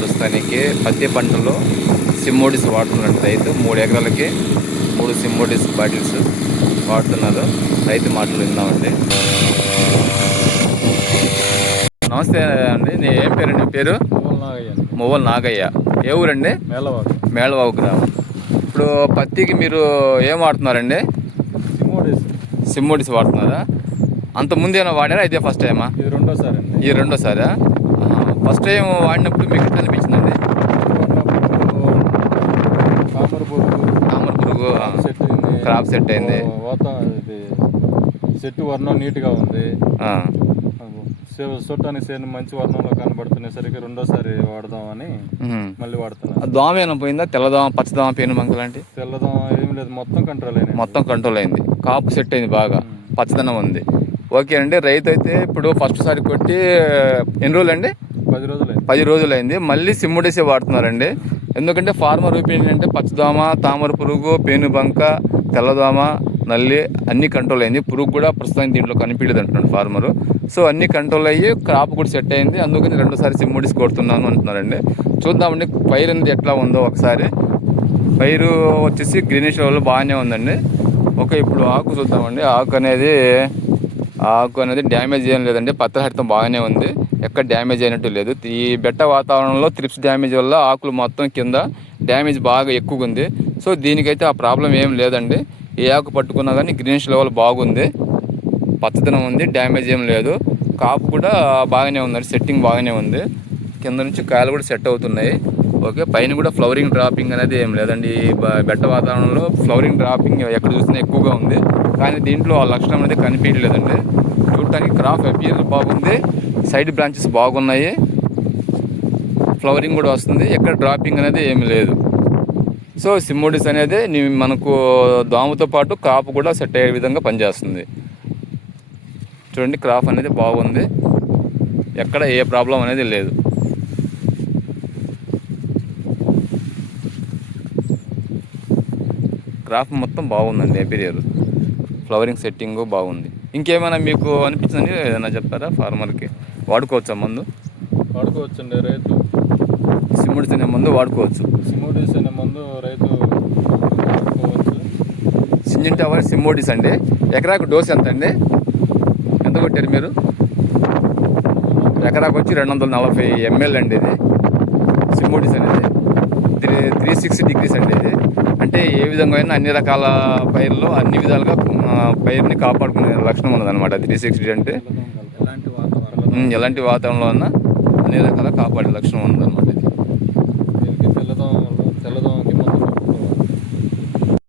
ప్రస్తుతానికి పత్తి పంటలో సిమ్మోడిస్ వాడుతున్నట్టు రైతు 3 ఎకరాలకి 3 సిమ్మోడిస్ బాటిల్స్ వాడుతున్నారు. రైతు మాటలు విందామండి. నమస్తే అండి, ఏం పేరండి మీ పేరు? మొవ్వల్ నాగయ్య. ఏ ఊరండి? మేళవాగు గ్రామం. ఇప్పుడు పత్తికి మీరు ఏం వాడుతున్నారండి? సిమ్మోడిస్ వాడుతున్నారా? అంతకుముందు ఏమైనా వాడారా? ఇదే ఫస్ట్ టైమా? ఇది రెండోసారా? ఫస్ట్ టైం వాడినప్పుడు మీకు ఎట్లా అనిపించిందండి? తామర పురుగు క్రాప్ సెట్ అయింది. చెట్టు వర్ణం నీట్గా ఉంది. చూడటానికి సేను మంచి వర్ణంలో కనబడుతున్నసరికి రెండోసారి వాడదామని మళ్ళీ వాడుతున్నా. దోమ ఏమైనా పోయిందా? తెల్లదోమ, పచ్చదోమ, పేను బంక లాంటి? తెల్లదోమ ఏం లేదు, మొత్తం కంట్రోల్ అయింది. కాపు సెట్ అయింది, బాగా పచ్చదనం ఉంది. ఓకే అండి. రైతు అయితే ఇప్పుడు ఫస్ట్ సారి కొట్టి ఎన్ని రోజులు అండి? 10 రోజులు అయింది. మళ్ళీ సిమ్మోడిసే వాడుతున్నారండి. ఎందుకంటే ఫార్మర్ ఒపీనియన్ అంటే పచ్చదోమ, తామర పురుగు, పేను బంక, తెల్లదోమ, నల్లి అన్నీ కంట్రోల్ అయింది. పురుగు కూడా ప్రస్తుతానికి దీంట్లో కనిపించలేదు అంటున్నాడు ఫార్మరు. సో అన్నీ కంట్రోల్ అయ్యి క్రాప్ కూడా సెట్ అయింది. అందుకని రెండోసారి సిమ్మోడిస్ కొడుతున్నాను అంటున్నారండి. చూద్దామండి పైరు అనేది ఎట్లా ఉందో ఒకసారి. పైరు వచ్చేసి గ్రీనిష్ లో బాగానే ఉందండి. ఓకే, ఇప్పుడు ఆకు చూద్దామండి. ఆకు అనేది డ్యామేజ్ ఏం లేదండి. పత్రహరితం బాగానే ఉంది, ఎక్కడ డ్యామేజ్ అయినట్టు లేదు. ఈ బెట్ట వాతావరణంలో త్రిప్స్ డ్యామేజ్ వల్ల ఆకులు మొత్తం కింద డ్యామేజ్ బాగా ఎక్కువగా ఉంది. సో దీనికైతే ఆ ప్రాబ్లం ఏం లేదండి. ఏ ఆకు పట్టుకున్నా కానీ గ్రీనిష్ లెవెల్ బాగుంది, పచ్చదనం ఉంది, డ్యామేజ్ ఏం లేదు. కాపు కూడా బాగానే ఉందండి, సెట్టింగ్ బాగానే ఉంది. కింద నుంచి కాయలు కూడా సెట్ అవుతున్నాయి. ఓకే, పైన కూడా ఫ్లవరింగ్ డ్రాపింగ్ అనేది ఏం లేదండి. ఈ బెట్ట వాతావరణంలో ఫ్లవరింగ్ డ్రాపింగ్ ఎక్కడ చూసినా ఎక్కువగా ఉంది, కానీ దీంట్లో ఆ లక్షణం అనేది కనిపించలేదండి. చూడటానికి క్రాప్ అపియర్ బాగుంది, సైడ్ బ్రాంచెస్ బాగున్నాయి, ఫ్లవరింగ్ కూడా వస్తుంది, ఎక్కడ డ్రాపింగ్ అనేది ఏమి లేదు. సో సిమ్మోడిస్ అనేది మనకు దోమతో పాటు క్రాప్ కూడా సెట్ అయ్యే విధంగా పనిచేస్తుంది. చూడండి, క్రాప్ అనేది బాగుంది, ఎక్కడ ఏ ప్రాబ్లం అనేది లేదు. క్రాప్ మొత్తం బాగుందండి, అపిరియర్, ఫ్లవరింగ్ సెట్టింగ్ బాగుంది. ఇంకేమైనా మీకు అనిపించింది ఏదైనా చెప్తారా? ఫార్మర్కి వాడుకోవచ్చా మందు? వాడుకోవచ్చండి. రైతు సిమ్మోడిస్ అనే మందు వాడుకోవచ్చు. సిమ్మోడిస్ అనే మందు రైతు వాడుకోవచ్చు. సింజెంటా సిమ్మోడిస్ అండి. ఎకరాకు డోస్ ఎంత అండి? ఎంత కొట్టారు మీరు? ఎకరాకు వచ్చి 240 ml అండి. ఇది సిమ్మోడిస్ అనేది 360 degrees అండి. ఇది అంటే ఏ విధంగా అయినా అన్ని రకాల పైర్లు అన్ని విధాలుగా పైరుని కాపాడుకునే లక్షణం ఉన్నదన్నమాట. 360 అంటే ఎలాంటి వాతావరణంలో ఉన్నా అన్ని రకాల కాపాడే లక్షణం ఉందన్నమాట. దీనికి తెల్లదోమ